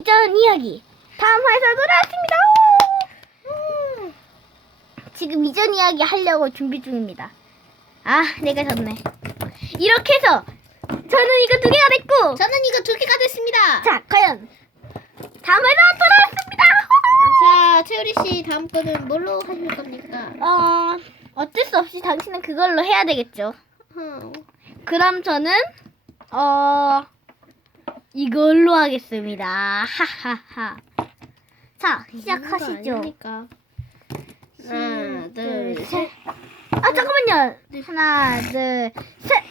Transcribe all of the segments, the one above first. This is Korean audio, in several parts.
이전 이야기 다음 화에서 돌아왔습니다. 우! 지금 이전 이야기 하려고 준비 중입니다. 아, 내가 졌네. 이렇게 해서 저는 이거 두 개가 됐고, 저는 이거 두 개가 됐습니다. 자, 과연 다음 화에서 돌아왔습니다. 자, 채우리 씨 다음 거는 뭘로 하실 겁니까? 어, 어쩔 수 없이 당신은 그걸로 해야 되겠죠. 어, 그럼 저는 어 이걸로 하겠습니다. 하하하. 자 시작하시죠. 하나, 둘, 셋. 아 잠깐만요. 하나 둘 셋.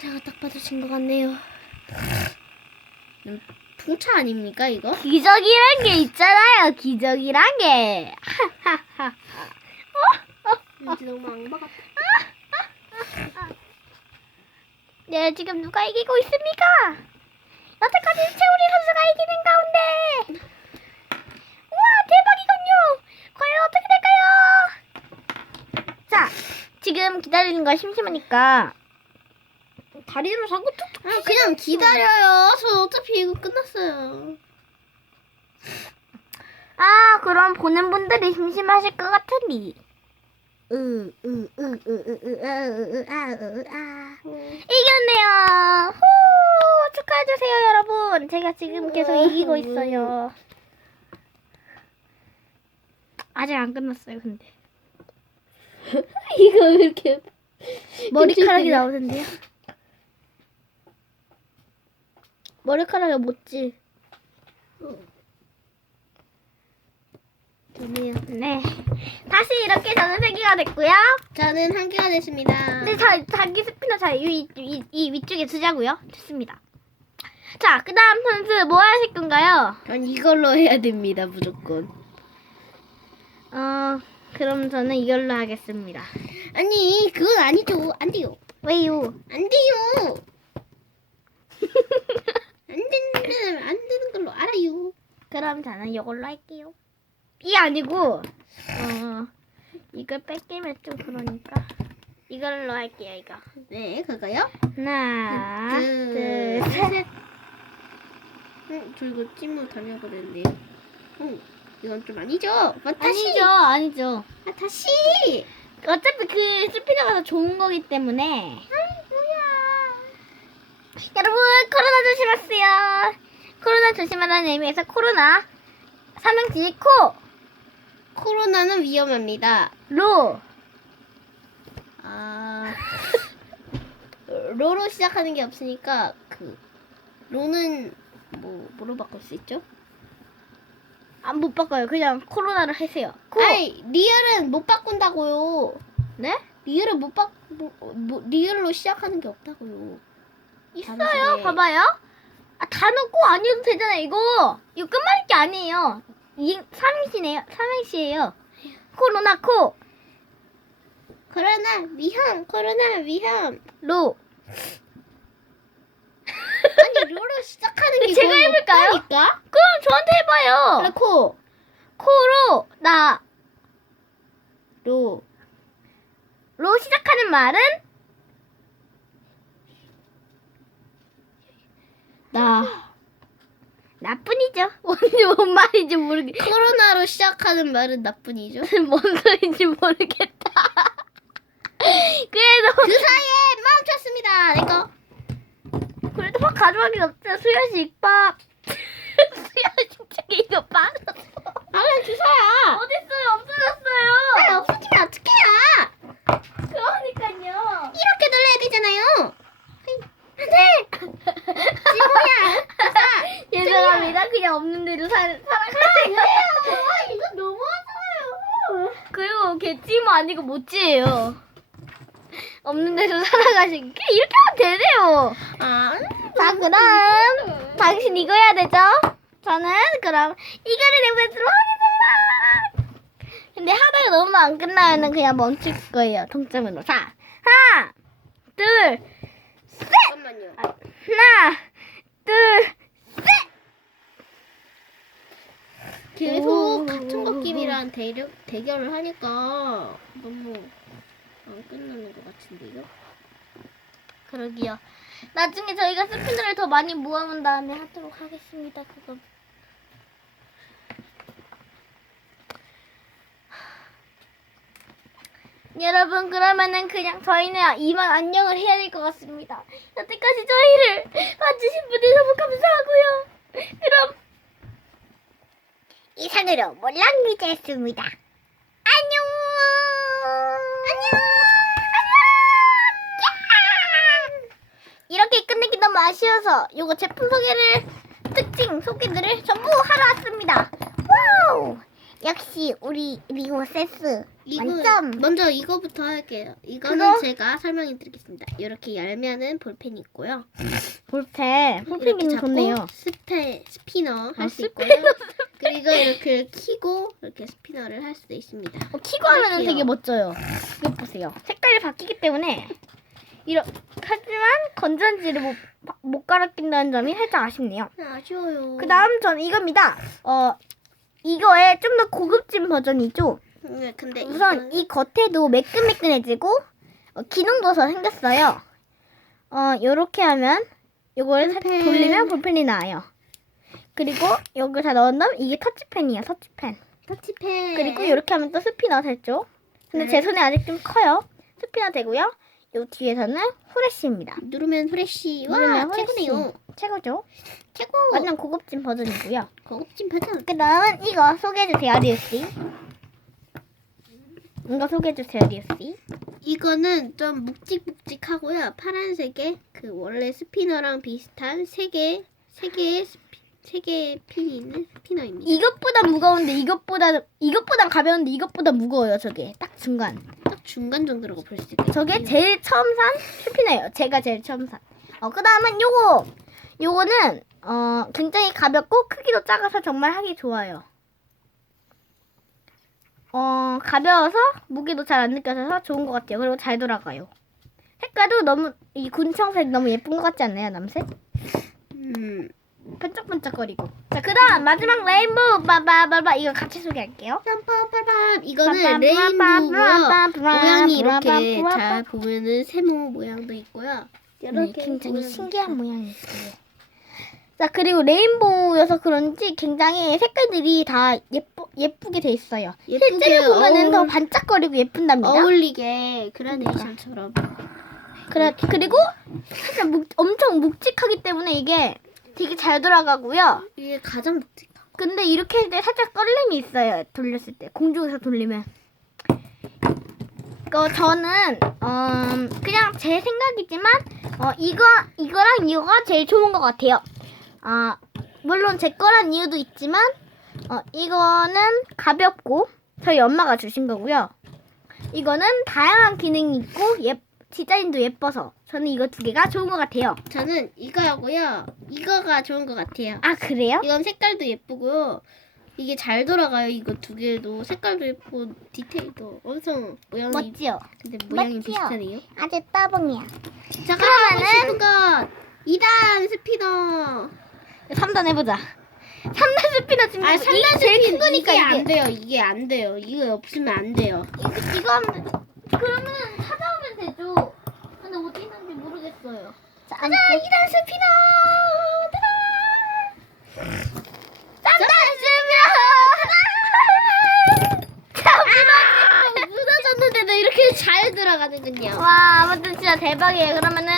제가 딱진것 같네요. 음, 풍차 아닙니까 이거? 기적이란 게 있잖아요. 기적이란 게. 하하하. 왠지 너무 악마 같아. 네 지금 누가 이기고 있습니까? 여태까지 최우리 선수가 이기는 가운데. 우와 대박이군요. 과연 어떻게 될까요? 자 지금 기다리는 거 심심하니까 다리로 자꾸 툭툭 아, 그냥 기다려요. 저 어차피 이거 끝났어요. 아, 그럼 보는 분들이 심심하실 것 같으니. 이겼네요. 후, 축하해주세요, 여러분. 제가 지금 계속 이기고 있어요. 아직 안 끝났어요, 근데. 이거 왜 이렇게 머리카락이 나오던데요? 머리카락이 못지. 네. 다시 이렇게 저는 세 개가 됐고요. 저는 한 개가 됐습니다. 근데 자, 자기 스피너 자, 이, 이, 이 위쪽에 두자고요. 좋습니다. 자, 그 다음 선수 뭐 하실 건가요? 전 이걸로 해야 됩니다, 무조건. 어, 그럼 저는 이걸로 하겠습니다. 아니, 그건 아니죠. 안 돼요. 왜요? 안 돼요. 안 되는, 안 되는 걸로 알아요. 그럼 저는 이걸로 할게요. 이 아니고, 어, 이걸 뺏기면 좀 그러니까. 이걸로 할게요, 이거. 네, 그거요. 하나, 둘, 둘, 셋. 응, 저 이거 찜으로 달려버렸는데요. 응, 이건 좀 아니죠? 아, 다시. 아니죠, 아니죠. 아, 다시. 어차피 그 스피너가 더 좋은 거기 때문에. 여러분 코로나 조심하세요. 코로나 조심하라는 의미에서 코로나 삼행시 코, 코로나는 위험합니다. 로, 아, 로로 시작하는 게 없으니까 그 로는 뭐 뭐로 바꿀 수 있죠? 안 못 바꿔요. 그냥 코로나를 하세요. 코, 아이 리얼은 못 바꾼다고요. 네? 리얼은 못 바, 뭐, 뭐, 리얼로 시작하는 게 없다고요. 있어요. 단순해. 봐봐요. 아, 단어 꼭 아니어도 되잖아요. 이거 이거 끝말잇 게 아니에요. 이 삼행시네요. 삼행시예요. 코로나 코, 코로나 위험, 코로나 위험. 로. 아니 로로 시작하는 게 제가 해볼까요? 없다니까? 그럼 저한테 해봐요. 그래 코, 코로 나. 로, 로 시작하는 말은 나. 나뿐이죠. 뭔지 뭔 말인지 모르겠. 코로나로 시작하는 말은 나뿐이죠. 뭔 소리인지 모르겠다. 그래도 그 사이에 멈췄습니다. 내거. 그래도 확 가져가긴 없죠. 수여식 밥. 수여식 중에 이거 빠졌어. 아 그냥 주사야. 어딨어요? 아 없어졌어요. 없어지면 어떡해요? 그러니까요. 이렇게 눌러야 되잖아요. 안돼. 지모야. 죄송합니다. 그냥 없는 대로 살 살아가세요. 아 이거 너무하잖아요. 그리고 개찌모 아니고 모찌예요. 없는 대로 살아가시기 이렇게 하면 되네요. 아. 자 그럼 당신 이거 해야 되죠? 저는 그럼 이거를 내보도록 하겠습니다. 근데 하다가 너무 안 끝나면은 그냥 멈출 거예요. 동점으로. 자 하나 둘 잠깐만요. 하나 둘 계속 오. 같은 느낌이랑 대결 대결을 하니까 너무 안 끝나는 것 같은데요. 그러기요. 나중에 저희가 스피너를 더 많이 모아온 다음에 하도록 하겠습니다. 그거. 여러분 그러면은 그냥 저희는 이만 안녕을 해야 될 것 같습니다. 여태까지 저희를 봐주신 분들 너무 감사하고요. 그럼 이상으로 몰랑미즈였습니다. 안녕. 안녕. 안녕. 이렇게 끝내기 너무 아쉬워서 요거 제품 소개를 특징 소개들을 전부 하러 왔습니다. 와우. 역시 우리 리오 세스 이거 만점. 먼저 이거부터 할게요. 이거는 그거? 제가 설명해 드리겠습니다. 이렇게 열면은 볼펜이 있고요. 볼펜. 이렇게 잡고 스페 스피너 할수 어, 있고요. 그리고 이렇게 키고 이렇게 스피너를 할 수도 있습니다. 어, 키고 하면은 할게요. 되게 멋져요. 이거 보세요. 색깔이 바뀌기 때문에 이러 하지만 건전지를 못, 못 갈아 낀다는 점이 살짝 아쉽네요. 아쉬워요. 그 다음 전 이겁니다. 어 이거의 좀 더 고급진 버전이죠. 네, 근데 우선 이 겉에도 매끈매끈해지고 어, 기능도 더 생겼어요. 어 요렇게 하면 요걸 살짝 볼펜. 돌리면 볼펜이 나와요. 그리고 여기 다 넣은 다음 이게 터치펜이에요. 터치펜. 터치펜 그리고 이렇게 하면 또 스피너 됐죠. 근데 네. 제 손에 아직 좀 커요. 스피너 되고요. 요 뒤에서는 후레쉬입니다. 누르면 후레쉬 와 누르면 후레쉬. 최고네요. 최고죠. 최고. 완전 고급진 버전이고요. 고급진 버전. 그다음 이거 소개해주세요, 리우 씨. 이거 소개해주세요, 리우 씨. 이거는 좀 묵직묵직하고요. 파란색에 그 원래 스피너랑 비슷한 세 개, 세 개의 스피, 세 개의 핀이 있는 스피너입니다. 이것보다 무거운데 이것보다 이것보다 가벼운데 이것보다 무거워요. 저게 딱 중간. 딱 중간 정도라고 볼 수 있겠네요. 저게 제일 처음 산 스피너예요. 제가 제일 처음 산. 어 그다음은 요거. 요거는 어 굉장히 가볍고 크기도 작아서 정말 하기 좋아요. 어 가벼워서 무게도 잘 안 느껴져서 좋은 것 같아요. 그리고 잘 돌아가요. 색깔도 너무 이 군청색 너무 예쁜 것 같지 않나요, 남색? 음, 반짝반짝거리고. 자 그 다음 마지막 레인보우 빠바바바 이거 같이 소개할게요. 빰빰빰빰 이거는 레인보우고요. 모양이 이렇게 잘 보면은 세모 모양도 있고요. 네, 이렇게 굉장히 신기한 모양이 있어요. 자 그리고 레인보우여서 그런지 굉장히 색깔들이 다 예쁘 예쁘게 돼 있어요. 실제로 보면은 더 어울- 반짝거리고 예쁜답니다. 어울리게 그라데이션처럼 그래 그리고 살짝 묵, 엄청 묵직하기 때문에 이게 되게 잘 돌아가고요. 이게 가장 묵직한 거. 근데 이렇게 할 때 살짝 떨림이 있어요. 돌렸을 때 공중에서 돌리면. 어, 저는 음, 그냥 제 생각이지만 어, 이거 이거랑 이거가 제일 좋은 것 같아요. 아 물론 제 거란 이유도 있지만 어, 이거는 가볍고 저희 엄마가 주신 거고요. 이거는 다양한 기능이 있고 예 디자인도 예뻐서 저는 이거 두 개가 좋은 것 같아요. 저는 이거하고요. 이거가 좋은 것 같아요. 아 그래요? 이건 색깔도 예쁘고요. 이게 잘 돌아가요. 이거 두 개도 색깔도 예쁘고 디테일도 엄청 모양이 멋지요. 근데 모양이 멋지요. 비슷하네요. 아주 따봉이야. 그러면은- 하고 싶은 것 2단 스피너. 3단 해보자. 3단 스피너 지금 아, 이 3단 제일 스피너 큰 거니까 이게 이게. 안 돼요. 이게 안 돼요. 이거 없으면 안 돼요. 이거, 이거 하면 그러면 되죠. 근데 어디 있는지 모르겠어요. 자, 자 2단 스피너. 따단. 3단 스피너. 자, 아, 무너졌는데도 이렇게 잘 들어가는군요. 와, 아무튼 진짜 대박이에요. 그러면은